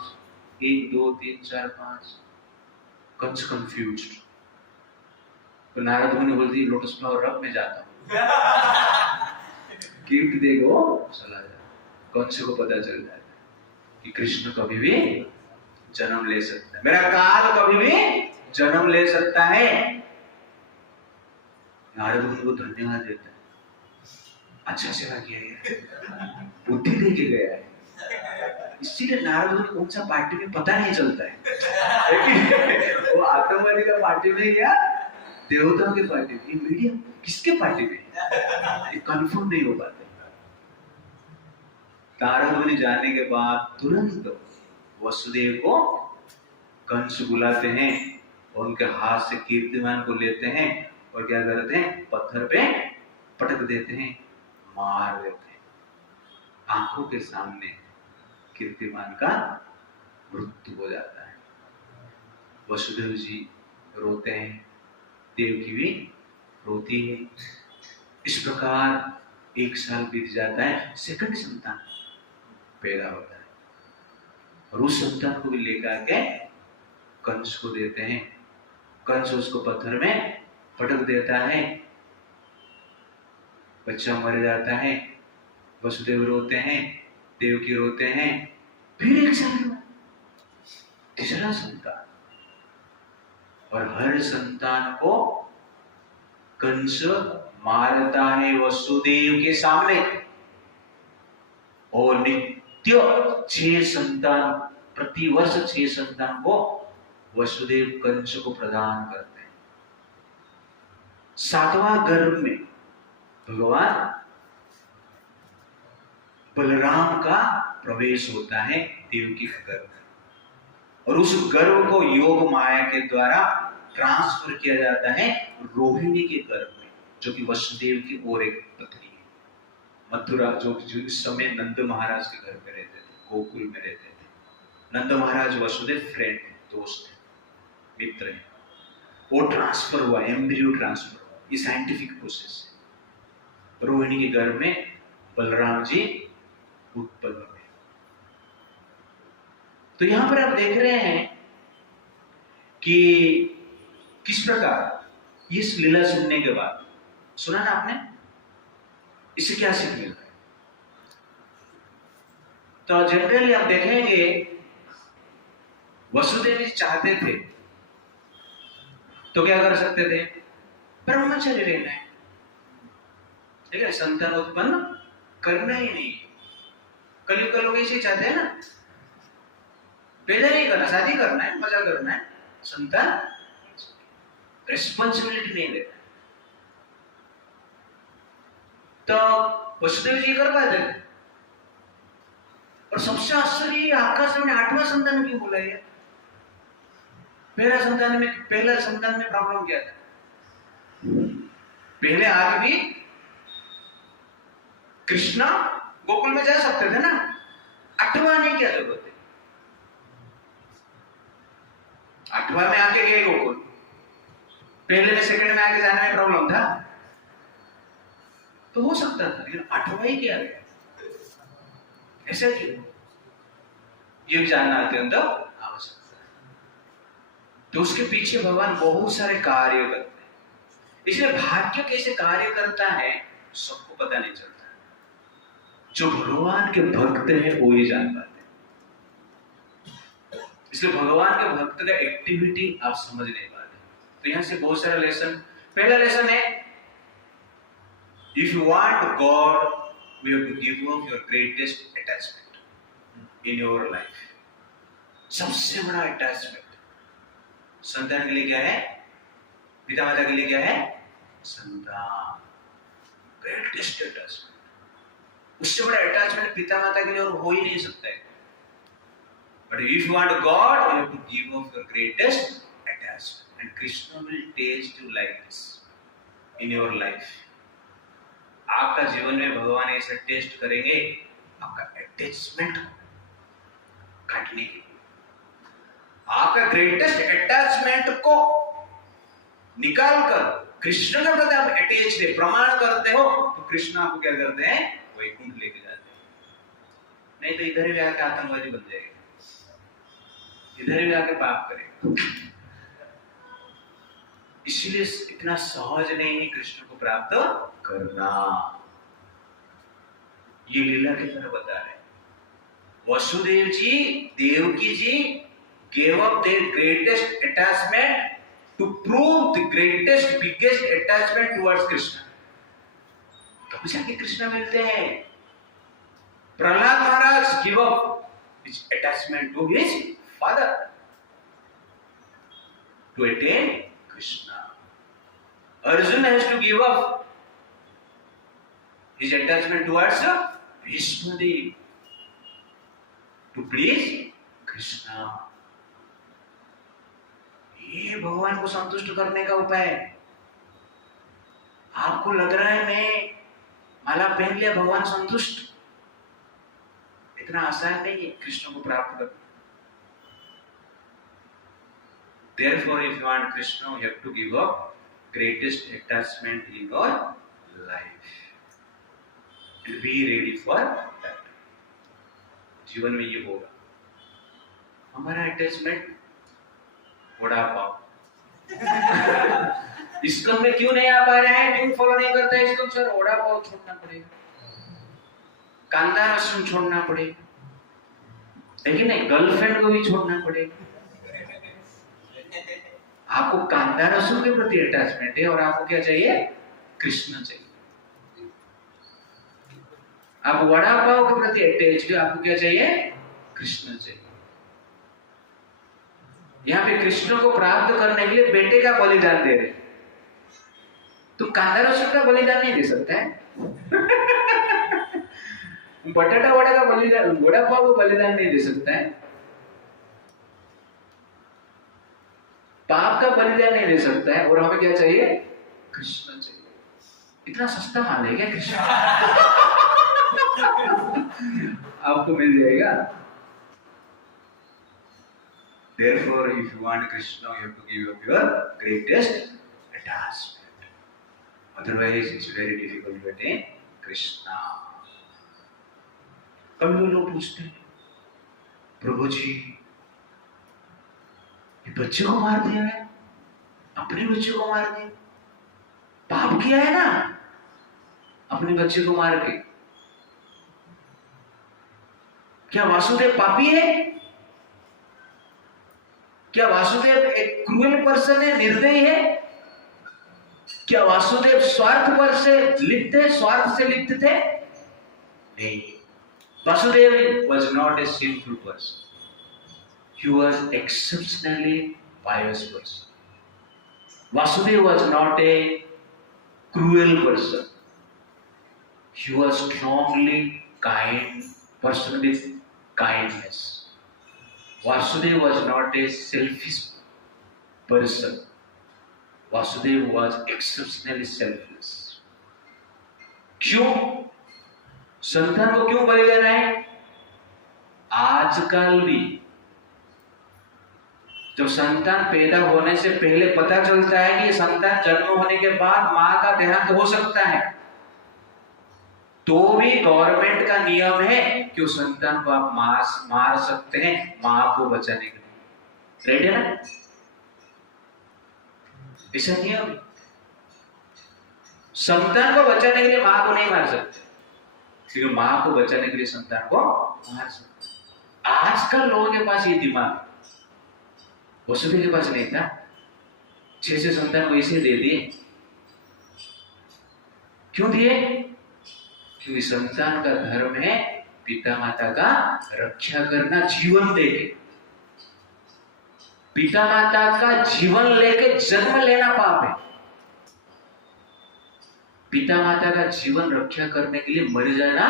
1 2 3 4 5। कंस कंफ्यूज्ड, तो नारद मुनि बोलती लोटस फ्लावर रख, मैं जाता हूँ। गिफ्ट देगो चला जा। कंस को पता चल जाता है कि कृष्ण कभी भी जन्म ले सकता है, मेरा काल कभी भी जन्म ले सकता है। नारद मुनि को धन्यवाद देता है, अच्छा सेवा किया है, बुद्धि दे के गया है। इसीलिए नारद मुनि कौन सा पार्टी में पता नहीं चलता है। वो आतंकवादी का पार्टी में गया, देवताओं के पार्टी में, मीडिया किसके पार्टी में, ये कंफर्म नहीं हो पाता। नारद मुनि जाने के बाद तुरंत वसुदेव को कंस बुलाते हैं और उनके हाथ से कीर्तिमान को लेते हैं और क्या करते हैं, पत्थर पे पटक देते हैं, मार देते हैं। आंखों के सामने कीर्तिमान का मृत्यु हो जाता है। वसुदेव जी रोते हैं, देवकी भी रोती है। इस प्रकार 1 साल बीत जाता है, सेकंड संतान पैदा होता है और उस संतान को भी लेकर के कंस को देते हैं। कंस उसको पत्थर में पटक देता है, बच्चा मर जाता है। वसुदेव रोते हैं, देवकी रोते हैं। फिर 1 साल बाद तीसरा संतान, और हर संतान को कंस मारता है वसुदेव के सामने। और नित्य 6 संतान, प्रति वर्ष 6 संतान को वसुदेव कंस को प्रदान करते हैं। 7वां गर्भ में भगवान बलराम का प्रवेश होता है देवकी के गर्भ में, और उस गर्भ को योग माया के द्वारा ट्रांसफर किया जाता है रोहिणी के गर्भ में, जो कि वसुदेव की और एक पत्नी है। मथुरा, जो इस समय नंद महाराज के घर पे रहते थे, गोकुल में रहते थे। नंद महाराज वसुदेव फ्रेंड है, दोस्त है, मित्र है। वो ट्रांसफर हुआ, एम्ब्रियो ट्रांसफर हुआ, ये साइंटिफिक प्रोसेस है। रोहिणी के गर्भ में बलराम जी उत्पन्न हुए। तो यहां पर आप देख रहे हैं कि किस प्रकार इस लीला सुनने के बाद, सुना ना आपने, इससे क्या सीख मिलता है? तो जनरली आप देखेंगे वसुदेव जी चाहते थे तो क्या कर सकते थे, ब्रह्मचर्य रहना है, ठीक है, संतान उत्पन्न करना ही नहीं। कलयुग के लोग ऐसे चाहते हैं ना, पैदा नहीं करना, शादी करना है, मजा करना है, संतान रिस्पॉन्सिबिलिटी नहीं लेता। तो वसुदेव जी कर पाते थे। और सबसे आश्चर्य आकाश में 8वां संतान क्यों बोला गया? पहला संतान में प्रॉब्लम क्या था? पहले आगे भी कृष्णा गोकुल में जा सकते थे ना, 8वां नहीं, क्या जरूरत है? 8वां में आके गए गोकुल, पहले में सेकंड में आके जाने में प्रॉब्लम था तो हो सकता था, लेकिन 8वां ही क्या गया, ऐसा क्यों? ये भी जानना अत्यंत आवश्यक है। तो उसके पीछे भगवान बहुत सारे कार्य करते हैं। इसलिए भाग्य कैसे कार्य करता है सबको पता नहीं चलता, जो भगवान के भक्त हैं वो ही जान पाते हैं। इसलिए भगवान के भक्त का एक्टिविटी आप समझ नहीं पाते। तो यहां से बहुत सारा लेसन। पहला लेसन है, if you want God we have to give up your greatest attachment in your life. सबसे बड़ा अटैचमेंट संतान के लिए क्या है? पिता माता के लिए क्या है? संतान, ग्रेटेस्ट अटैचमेंट। उससे बड़ा अटैचमेंट पिता माता के लिए और हो ही नहीं सकता है। But if you want God you have to give up your greatest attachment, and Krishna will test you like this. In your life. आपका जीवन में भगवान ऐसा टेस्ट करेंगे आपका अटैचमेंट काटने के लिए। आपका ग्रेटेस्ट अटैचमेंट को निकालकर कृष्ण के प्रति आप अटैच है प्रमाण करते हो तो कृष्ण आपको क्या करते हैं, वैकुंठ लेके जाते हैं। नहीं तो इधर भी आके आतंकवादी बन जाएगा, इधर भी आके पाप करेगा। इसलिए इतना सहज नहीं है कृष्ण को प्राप्त करना। ये लीला की तरह बता रहे हैं। वसुदेव जी, देवकी जी gave up their greatest attachment to prove the greatest biggest attachment towards Krishna। तब जाके कृष्ण मिलते हैं। प्रहलाद महाराज give up his attachment to his father to attain Krishna। Arjuna has to give up his attachment towards Vishnudev to please Krishna। ये भगवान को संतुष्ट करने का उपाय है। आपको लग रहा है मैं माला पहन लिया भगवान संतुष्ट, इतना आसान नहीं है कृष्ण को प्राप्त करना। Therefore, if you want Krishna, you have to give up greatest attachment in your life and be ready for that। जीवन में ये होगा। हमारा अटैचमेंट वड़ा पाव इसको में क्यों नहीं आ पा रहे हैं, क्यों फॉलो नहीं करते इसको? सर वड़ा पाव छोड़ना पड़ेगा, कांदा रसून छोड़ना पड़ेगा, लेकिन नहीं गर्लफ्रेंड को भी छोड़ना पड़ेगा। आपको कांदा रसून के प्रति अटैचमेंट है और आपको क्या चाहिए, कृष्ण चाहिए। आप वड़ा पाव के प्रति अटैच है, आपको क्या चाहिए, कृष्ण चाहिए। यहाँ पे कृष्ण को प्राप्त करने के लिए बेटे का बलिदान दे रहे, तो कांदा रसून का बलिदान नहीं दे सकता है। बटाटा वड़ा का बलिदान, वड़ा पाव को बलिदान नहीं दे सकता है, पाप का बलिदान नहीं दे सकता है। और हमें क्या चाहिए, कृष्ण चाहिए। इतना सस्ता माल है क्या कृष्ण? आपको मिल जाएगा। Therefore, if you want Krishna, you have to give up your greatest attachment. Otherwise, it's very difficult to attain Krishna। कभी लोग पूछते हैं, प्रभु जी ये बच्चे को मार दिया है, अपने बच्चे को मार दिया, पाप किया है ना अपने बच्चे को मार के। क्या वासुदेव पापी है? क्या वासुदेव एक क्रूएल पर्सन है, निर्दयी है? क्या वासुदेव स्वार्थ से लिप्त थे? नहीं। Vasudev was not a sinful person. He was exceptionally pious person. Vasudev was not a cruel person. He was strongly kind person with kindness. Vasudev was not a selfish person. Vasudev was exceptionally selfless. क्यों? संतान को क्यों बलि देना है? आजकल भी जब संतान पैदा होने से पहले पता चलता है कि संतान जन्म होने के बाद मां का देहांत हो सकता है, तो भी गवर्नमेंट का नियम है कि उस संतान को आप मार सकते हैं मां को बचाने के लिए। रेडी है ना? ऐसा नियम। संतान को बचाने के लिए मां को नहीं मार सकते, क्योंकि मां को बचाने के लिए संतान को मार सकते। आजकल लोगों के पास ये दिमाग, वसुदेव के पास नहीं था। 6 संतान को इसे दे दिए। क्यों दिए? क्योंकि संतान का धर्म है पिता माता का रक्षा करना, जीवन देके। पिता माता का जीवन लेके जन्म लेना पाप है। पिता माता का जीवन रक्षा करने के लिए मर जाना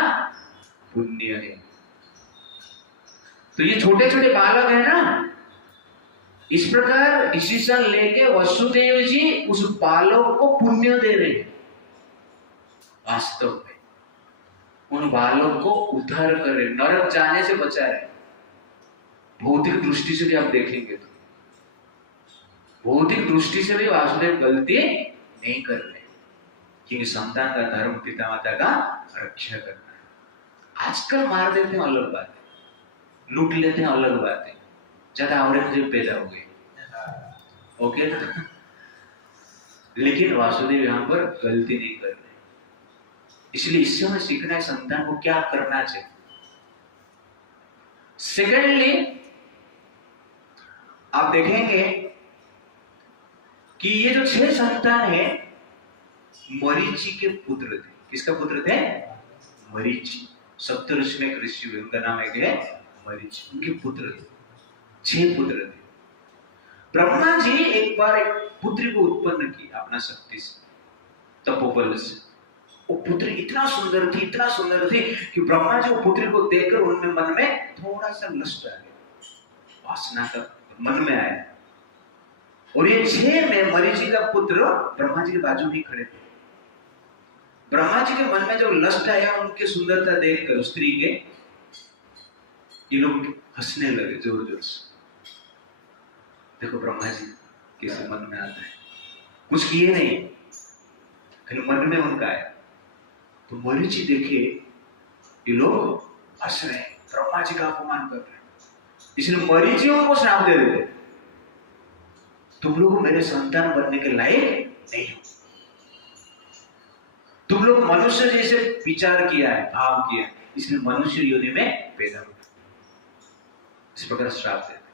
पुण्य है। तो ये छोटे छोटे बालक है ना, इस प्रकार डिसीजन लेके वसुदेव जी उस बालक को पुण्य दे रहे हैं। वास्तव में उन बालक को उद्धार कर रहे, नरक जाने से बचा रहे। भौतिक दृष्टि से भी आप देखेंगे तो भौतिक दृष्टि से भी वासुदेव गलती नहीं कर रहे, क्योंकि संतान का धर्म पिता माता का रक्षा करना है। आजकल मार देते हैं अलग बात है, लूट लेते हैं अलग बात है, ज्यादा औरंगजेब पैदा हो गए, ओके ना। लेकिन वासुदेव यहाँ पर गलती नहीं कर रहे, इसलिए इससे हमें सीखना है संतान को क्या करना चाहिए। सेकेंडली आप देखेंगे कि ये जो 6 संतान है मरीचि के पुत्र थे। किसका पुत्र थे? मरीचि। सप्तऋषि में एक ऋषि हुए, उनका नाम है मरीचि, उनके पुत्र थे, 6 पुत्र थे। ब्रह्मा जी एक बार एक पुत्री को उत्पन्न की अपना शक्ति से, तपोबल से। वो पुत्री इतना सुंदर थी कि ब्रह्मा जी वो पुत्री को देखकर उनमें मन में थोड़ा सा लस्ट आ गया, वासना का मन में आया। और ये 6 में मरीचि का पुत्र ब्रह्मा जी के बाजू ही खड़े थे। ब्रह्मा जी के मन में जब लस्ट आया उनकी सुंदरता देखकर स्त्री के, ये लोग हंसने लगे जोर जोर से। देखो ब्रह्मा जी कैसे मन में आता है, कुछ किए नहीं, फिर मन में उनका आया। तो मरीचि देखे ये लोग हंस रहे हैं, ब्रह्मा जी का अपमान कर रहे हैं, इसलिए मरीचि उनको श्राप दे देते, तुम लोग मेरे संतान बनने के लायक नहीं हो, तुम लोग मनुष्य जैसे विचार किया है, भाव किया है, इसलिए मनुष्य योनि में पैदा हुआ। इस प्रकार श्राप देते।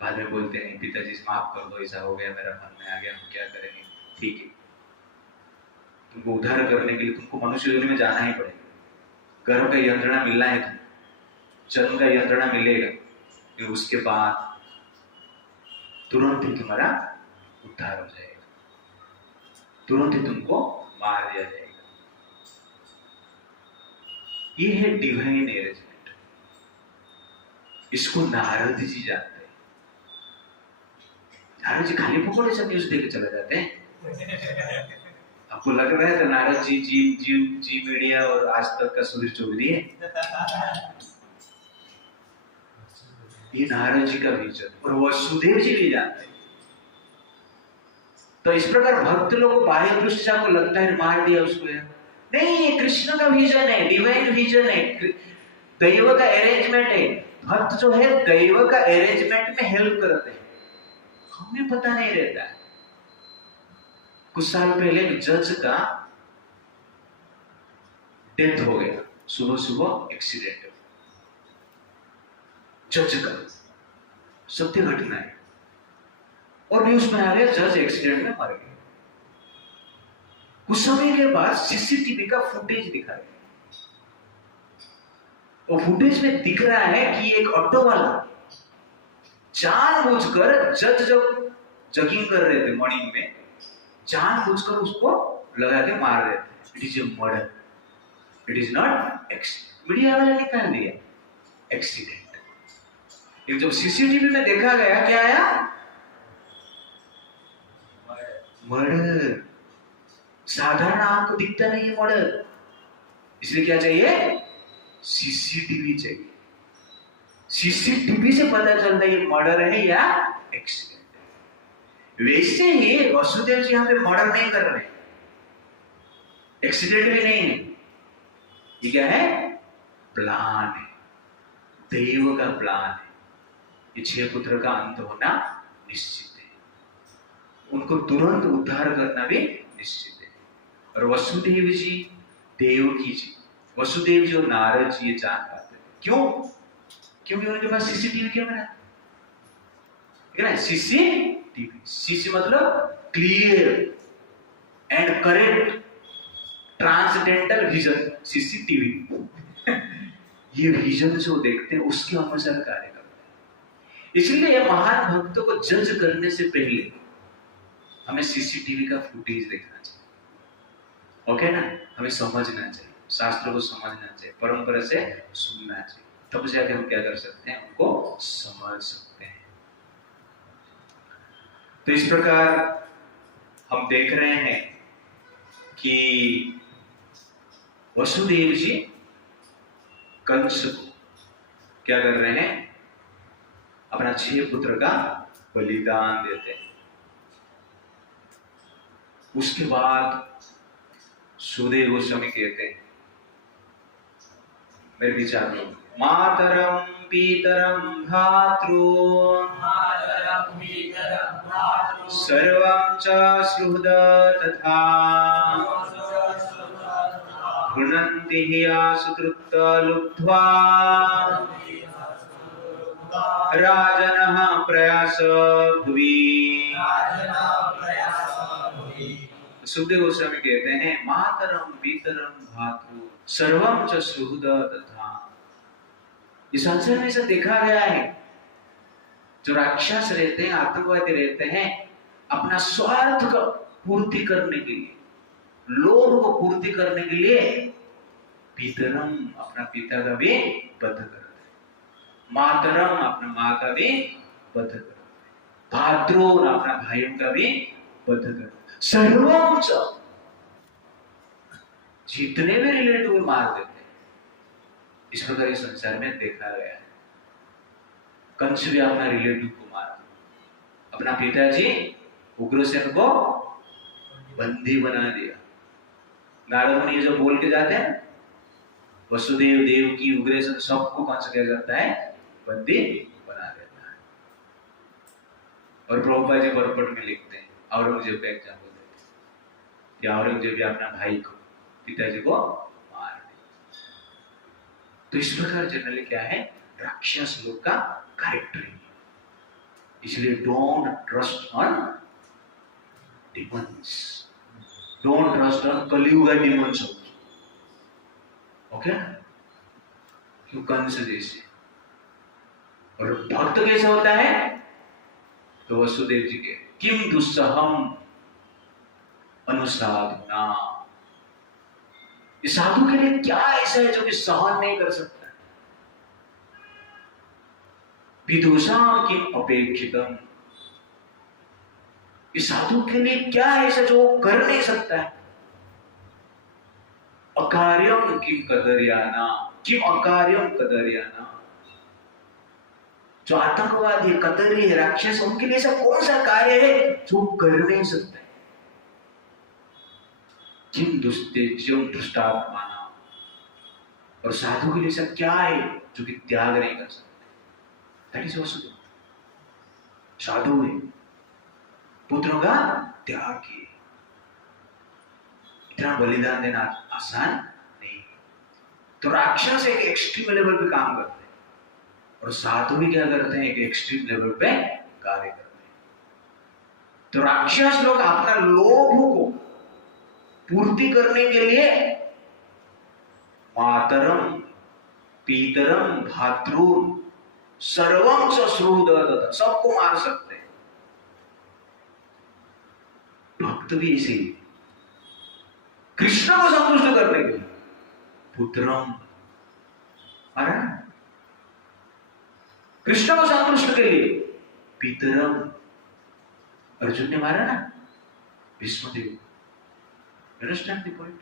बाद में बोलते हैं पिताजी माफ कर दो, ऐसा हो गया, मेरा मन में आ गया, हम क्या करेंगे। ठीक है, तुमको उद्धार करने के लिए तुमको मनुष्य योनि में जाना ही पड़ेगा, गर्भ का यंत्रणा मिलना है, तुम जन्म का यंत्रणा मिलेगा, फिर उसके बाद तुरंत ही तुम्हारा उद्धार हो जाएगा, तुरंत ही तुमको मार दिया जाएगा। ये है डिवाइन अरेंजमेंट। इसको नारद जी जानते हैं। नारद जी खाली पकौड़े से न्यूज देके चले जाते हैं। आपको लग रहा है तो नारद जी जी मीडिया और आज तक का सूर्य चौधरी है। ये नारद जी का विजन और वसुदेव जी भी जानते हैं। तो इस प्रकार भक्त लोगों को बाह्य दृष्टि से आपको लगता है मार दिया उसको, नहीं, ये कृष्ण का विजन है, डिवाइन विजन है, दैव का अरेंजमेंट है। भक्त जो है दैव का अरेंजमेंट में हेल्प करते हैं, हमें पता नहीं रहता है। कुछ साल पहले एक जज का डेथ हो गया, सुबह सुबह एक्सीडेंट, जज का सत्य घटना है, और न्यूज में आ गया जज एक्सीडेंट में मर गया। कुछ समय के बाद सीसीटीवी का फुटेज दिखाया, और फुटेज में दिख रहा है कि एक ऑटो वाला जानबूझकर, जज जब जगिंग कर रहे थे मॉर्निंग में, जानबूझकर उसको लगा के मार रहे थे। It is a murder, it is not accident. Media वाले निकाल दिया एक्सीडेंट। जब सीसीटीवी में देखा गया, क्या आया? मर्डर। साधारण आंख को दिखता नहीं है मर्डर, इसलिए क्या चाहिए? सीसीटीवी चाहिए। सीसीटीवी से पता चलता है ये मर्डर है या एक्सीडेंट। वैसे ही वसुदेव जी यहाँ पे मर्डर नहीं कर रहे, एक्सीडेंट भी नहीं है, ये क्या है? प्लान है, दैव का प्लान है। ये 6 पुत्र का अंत होना निश्चित है, उनको तुरंत उद्धार करना भी निश्चित है। और वसुदेव जी, देवकी जी, वसुदेव जी और नारद जी ये जान पाते थे। क्यों? क्योंकि उनके पास सीसीटीवी कैमरा है। सीसीटीवी, सीसी मतलब clear and correct transcendental vision, CCTV. ये विजन जो देखते हैं उसके अनुसार कार्य करते हैं। इसलिए महान भक्तों को जज करने से पहले हमें सीसीटीवी का फुटेज देखना चाहिए, ओके ना? हमें समझना चाहिए, शास्त्रों को समझना चाहिए, परंपरा से सुनना चाहिए, तब जाके हम क्या कर सकते हैं? उनको समझ सकते हैं। तो इस प्रकार हम देख रहे हैं कि वसुदेव जी कंस को क्या कर रहे हैं, अपना 6 पुत्र का बलिदान देते हैं। उसके बाद सुदेव गोस्वामी कहते हैं, मेरे विचार में, मातरम पीतरम भातृ सर्वं च सुहृद तथा गृह्णन्ति हि आसुकृत लुब्ध्वा राजनः प्रयास भुवि। सुखदेव गोस्वामी कहते हैं, मातरम पीतरम भातृ सर्वं च सुहृद तथा। इस संसार में से देखा गया है, जो राक्षस रहते हैं, आतंकवादी रहते हैं, अपना स्वार्थ को पूर्ति करने के लिए, लोभ को पूर्ति करने के लिए पितरम अपना पिता का भी वध करते हैं, मातरम अपना माँ का भी वध करते हैं, भाद्रोन अपना भाइयों का भी वध करते हैं, सर्वोच्च जितने भी रिलेटिव मार देते हैं। इस प्रकार इस संसार में देखा गया है। कंस भी अपना रिलेटिव को मारा, अपना पिताजी उग्रसेन को बंदी बना दिया। नारद मुनि जो बोल के जाते हैं, वसुदेव देवकी उग्रसेन सबको कंस क्या करता है, बंदी बना देता है। और प्रभुपाद जी बरपट में लिखते हैं, औरंगजेब का एग्जाम्पल देते हैं कि औरंगजेब भी अपना भाई को, पिताजी को मार दिया। तो इस प्रकार जनरली क्या है, राक्षस लोग का कैरेक्टर है। इसलिए don't trust on demons, don't trust on Kaliyuga demons. Okay, क्यों कंस जैसे। और भक्त कैसा होता है, तो वसुदेव जी के किम दुस्सहम अनुसाधुना, इस साधु के लिए क्या ऐसा है जो कि सहन नहीं कर सकता। विदुषाम किम अपेक्षितम, इस साधु के लिए क्या है ऐसा जो कर नहीं सकता है। अकार्यम किम कदर्याना, किम अकार्यम कदर्याना, जो आतंकवादी है, कतरी है, राक्षस, उनके लिए ऐसा कौन सा कार्य है जो कर नहीं सकता है। किम दुस्तेज्यम दुष्टात्माना, और साधु के लिए ऐसा क्या है जो कि त्याग नहीं कर सकता। साधु है, पुत्रों का त्याग किए। इतना बलिदान देना आसान नहीं। तो राक्षस एक एक्सट्रीम लेवल पे काम करते हैं, और साधु भी क्या करते हैं, एक एक्सट्रीम लेवल पे कार्य करते हैं। तो राक्षस लोग अपना लोभ को पूर्ति करने के लिए मातरम पीतरम भातृ सर्वं सश्रुत, सबको मार सकते हैं। भक्त भी इसी कृष्ण को संतुष्ट करने के लिए पुत्रम मारा, कृष्ण को संतुष्ट के लिए पितरम, अर्जुन ने मारा ना भीष्मदेव। Understand the point.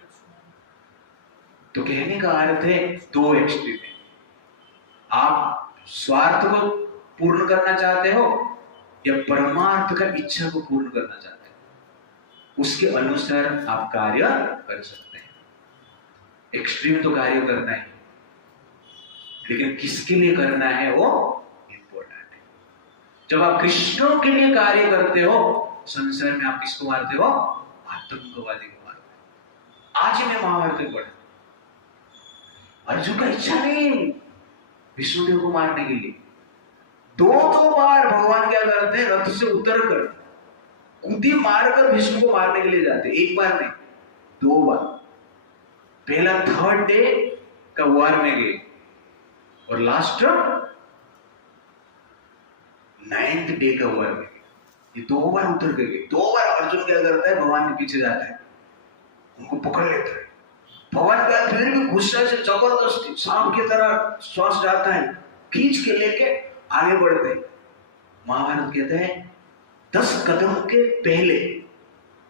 तो कहने का अर्थ है, 2 एक्सट्रीम है। आप स्वार्थ को पूर्ण करना चाहते हो या परमार्थ का इच्छा को पूर्ण करना चाहते हो, उसके अनुसार आप कार्य कर सकते हैं। एक्सट्रीम तो कार्य करना है, लेकिन किसके लिए करना है वो इंपॉर्टेंट है। जब आप कृष्ण के लिए कार्य करते हो, संसार में आप किसको मारते हो, आतंकवादी को मारते हो। आज ही मैं महाभारत पढ़ा, अर्जुन का इच्छा नहीं विष्णुदेव को मारने के लिए। 2 बार भगवान क्या करते हैं, रथ से उतरकर कूदी मारकर विष्णु को मारने के लिए जाते। एक बार नहीं, 2 बार। पहला 3rd डे का वार में गए, और लास्ट 9th डे का वार में गए। ये 2 बार उतर के गए। 2 बार अर्जुन क्या करता है, भगवान के पीछे जाता है, उनको पकड़ लेता है। भगवान का फिर भी गुस्सा से जबरदस्ती सांप की तरह श्वास जाता है, खींच के लेके आगे बढ़ते हैं। महाभारत कहते हैं 10 कदम के पहले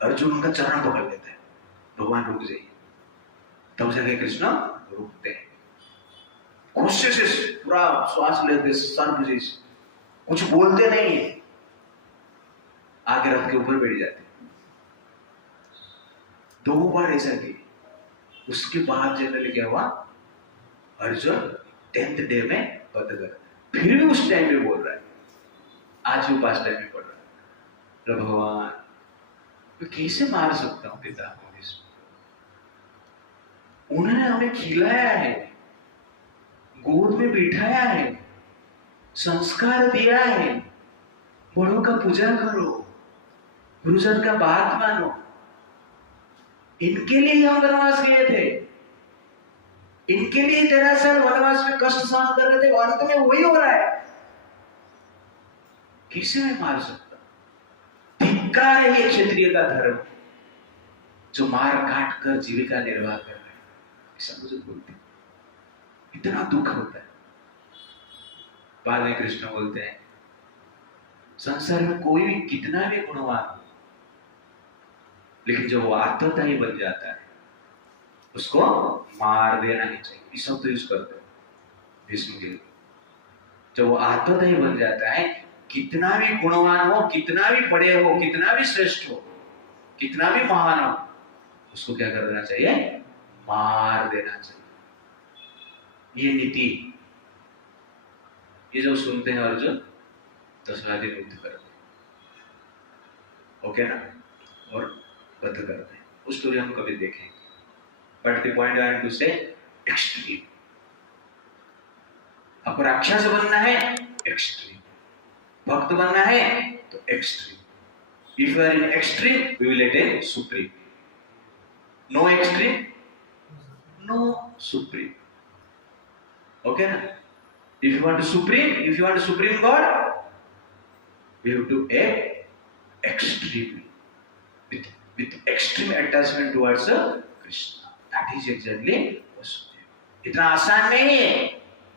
अर्जुन उनका चरण पकड़ लेता है, भगवान रुक जाइए। तब जाके कृष्ण रुकते हैं, गुस्से से पूरा श्वास लेते, सर्प जैसे, कुछ बोलते नहीं है, आगे रथ के ऊपर बैठ जाते। 2 बार ऐसा किया। उसके बाद जनरली क्या हुआ, अर्जुन 10th डे में वध कर, फिर भी उस टाइम में बोल रहा है, आज भी 5 टाइम में पढ़ रहा है, भगवान मैं कैसे मार सकता हूं पिता को, उन्होंने हमें खिलाया है, गोद में बिठाया है, संस्कार दिया है, बड़ों का पूजा करो, गुरुजन का बात मानो, इनके लिए हम वनवास गए थे, इनके लिए 13 साल वनवास में कष्ट सहन कर रहे थे, और अंत में वही हो रहा है, कैसे मैं मार सकता? धिक्कार है ये क्षत्रिय का धर्म जो मार काट कर जीविका निर्वाह कर रहा है, ऐसा मुझे बोलते, इतना दुख होता है। बाद में कृष्ण बोलते हैं, संसार में कोई भी कितना भी गुणवान हो, लेकिन जब वो आत्मदायी बन जाता है उसको मार देना ही चाहिए। इस शब्द यूज करते हैं भीष्म के लिए। जब वो आत्मदायी बन जाता है, कितना भी गुणवान हो, कितना भी बड़े हो, कितना भी श्रेष्ठ हो, कितना भी महान हो, उसको क्या कर देना चाहिए, मार देना चाहिए। ये नीति, ये जो सुनते हैं अर्जुन 10वां दिन युद्ध करते हैं, ओके ना, और वध करते हैं, उस स्टोरी हम कभी देखेंगे। But the point I want to say, extreme. आपको राक्षस बनना है, एक्सट्रीम। भक्त बनना है तो extreme. If you are in extreme we will attain supreme. No extreme, no supreme, okay ना। If you want to supreme God, you have to act extremely, with extreme attachment towards Krishna. That is exactly Vasudeva. इतना आसान नहीं है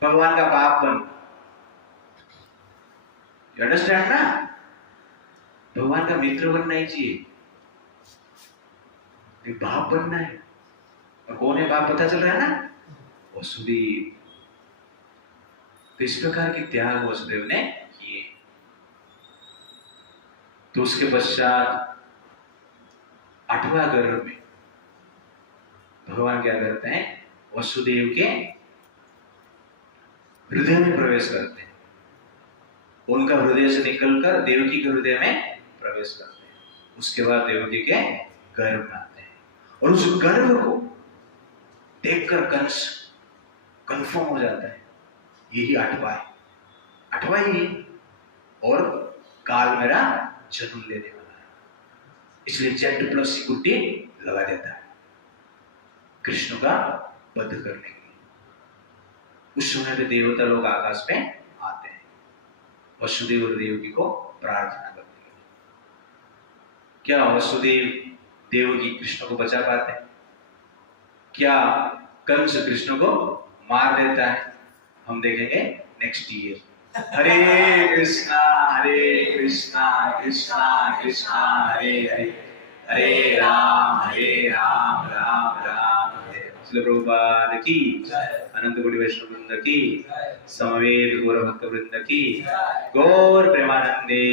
भगवान का बाप बनना। You understand ना? भगवान का मित्र बनना ही चाहिए, बाप बनना है। और कौन है बाप, पता चल रहा है ना, वसुदेव। तो इस प्रकार के त्याग वसुदेव ने किए। तो उसके पश्चात 8वां गर्भ में भगवान क्या करते हैं, वसुदेव के हृदय में प्रवेश करते हैं, उनका हृदय से निकलकर देवकी के हृदय में प्रवेश करते हैं। उसके बाद देवकी के गर्भ में आते हैं, और उस गर्भ को देखकर कंस कंफर्म हो जाता है, यही 8वां है, 8वां ही है, और काल मेरा जन्म लेने वाला है, इसलिए Z+C गुट्टी लगा देता है कृष्ण का वध करने के लिए। उस समय पे देवता लोग आकाश में आते हैं वसुदेव और देवकी को प्रार्थना करने के लिए। क्या वसुदेव देवकी कृष्ण को बचा पाते हैं? क्या कंस कृष्ण को मार देता है? हम देखेंगे नेक्स्ट ईयर। हरे कृष्णा कृष्णा कृष्णा हरे हरे, हरे राम राम राम हरे। श्रील प्रभुपाद की, अनंत कोटि वैष्णव वृंद की, समवेत गौर भक्त वृंद की, गौर प्रेमानंदे।